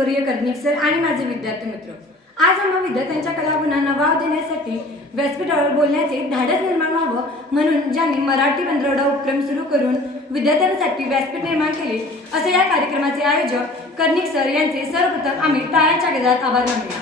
गुरुवर्य Karnik sir आणि माझे विद्यार्थी मित्र, आज आम्हा विद्यार्थ्यांच्या कलागुणांना वाव देण्यासाठी व्यासपीठावर बोलण्याचे धाडस निर्माण व्हावं म्हणून ज्यांनी मराठी पंधरवडा उपक्रम सुरू करून विद्यार्थ्यांसाठी व्यासपीठ निर्माण केले, असे या कार्यक्रमाचे आयोजक कर्णिक सर यांचे सर्वप्रथम आम्ही टाळ्यांच्या गजरात आभार मानूया।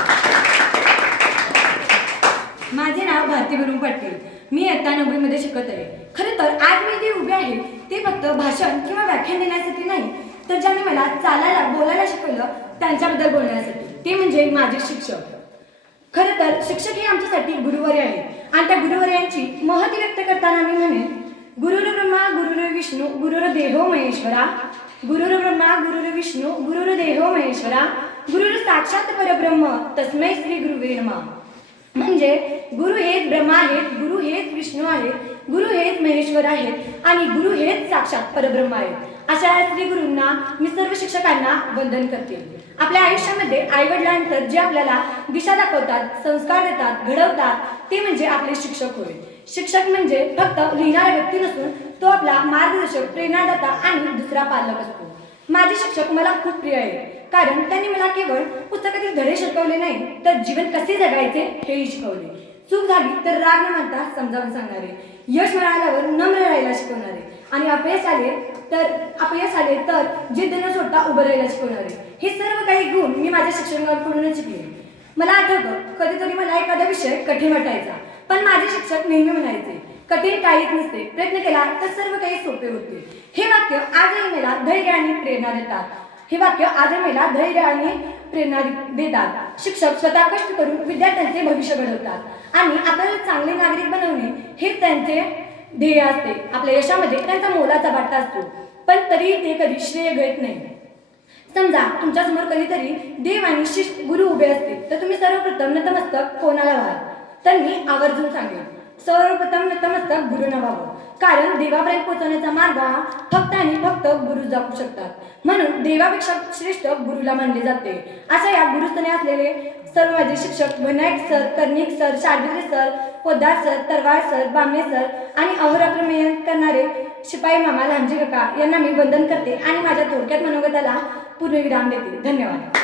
माझे नाव भारती बरुण पाटील, मी इयत्ता 9वी मध्ये शिकत आहे। खरं तर आज मी इथे उभे आहे ते फक्त भाषण किंवा व्याख्यान देण्यासाठी नाही, तर ज्यांनी मला चालायला बोलायला शिकवलं त्यांच्याबद्दल बोलण्यासाठी, ते म्हणजे माझे शिक्षक। खरं तर शिक्षक हे आमच्यासाठी गुरुवर्य आहेत आणि त्या गुरुवर्यांची महती व्यक्त करताना मी म्हणेन, गुरुर् ब्रह्मा गुरुर् विष्णू गुरुर्देवो महेश्वरा, गुरुर् ब्रह्मा गुरुर् विष्णू गुरुर्देवो महेश्वरा, गुरुर् साक्षात परब्रह्म तस्मै श्री गुरुवे नमः। म्हणजे गुरु हेच ब्रह्मा आहेत, गुरु हेच विष्णू आहेत, गुरु हेच महेश्वर आहेत आणि गुरु हेच साक्षात परब्रह्म आहेत। अशा श्री गुरूंना मी सर्व शिक्षकांना वंदन करते। आपल्या आयुष्यामध्ये आईवडिलांनंतर जे आपल्याला दिशा दाखवतात, संस्कार देतात, घडवतात, ते म्हणजे आपले शिक्षक होय। शिक्षक म्हणजे फक्त लिहिणारा व्यक्ती नसून तो आपला मार्गदर्शक, प्रेरणादाता आणि दुसरा पालक असतो। माझे शिक्षक मला खूप प्रिय आहे, कारण त्यांनी मला केवळ पुस्तकातील धडे शिकवले नाही, तर जीवन कसे जगायचे हेही शिकवले। चूक झाली तर राग न मानता समजावून सांगणारे, यश मिळाल्यावर नम्र राहायला शिकवणारे आणि अपयश आले तर जिद्द न सोडता उभं राहायला शिकवणारे, हे सर्व काही गुण मी माझ्या शिक्षकांकडूनच शिकले। मला आठवतं, कधीतरी मला एखादा विषय कठीण वाटायचा, पण माझे शिक्षक नेहमी म्हणायचे, कठीण काहीच नसते, प्रयत्न केला तर सर्व काही सोपे होते। हे वाक्य आजही मला धैर्य आणि प्रेरणा देतात। शिक्षक स्वतः कष्ट करून विद्यार्थ्यांचे भविष्य घडवतात आणि आपल्याला चांगले नागरिक बनवणे हे त्यांचे ध्येय असते। आपल्या यशामध्ये त्यांचा मोलाचा वाटा असतो, पण तरीही ते कधी श्रेय घेत नाही। समजा तुमच्या समोर कधीतरी देव आणि शिष्य गुरु उभे असतील, तर तुम्ही सर्वप्रथम नतमस्तक कोणाला व्हाल? तर मी आवर्जून सांगेन, सर्वप्रथम नतमस्तक गुरूंना व्हावं, कारण देवापर्यंत पोहोचण्याचा मार्ग हा फक्त आणि फक्त गुरु दाखवू शकतात। म्हणून देवापेक्षा श्रेष्ठ गुरुला मानले जाते। अशा या गुरुस्थानी असलेले सर्व माझे शिक्षक Vinayak sir, Karnik sir, Shardul sir, Poddar sir, Tarwal sir, Bamne sir आणि अहोरात्र मेहनत करणारे शिपाई मामा लांजे काका यांना मी वंदन करते आणि माझ्या थोडक्यात मनोगताला पूर्णविराम देते। धन्यवाद।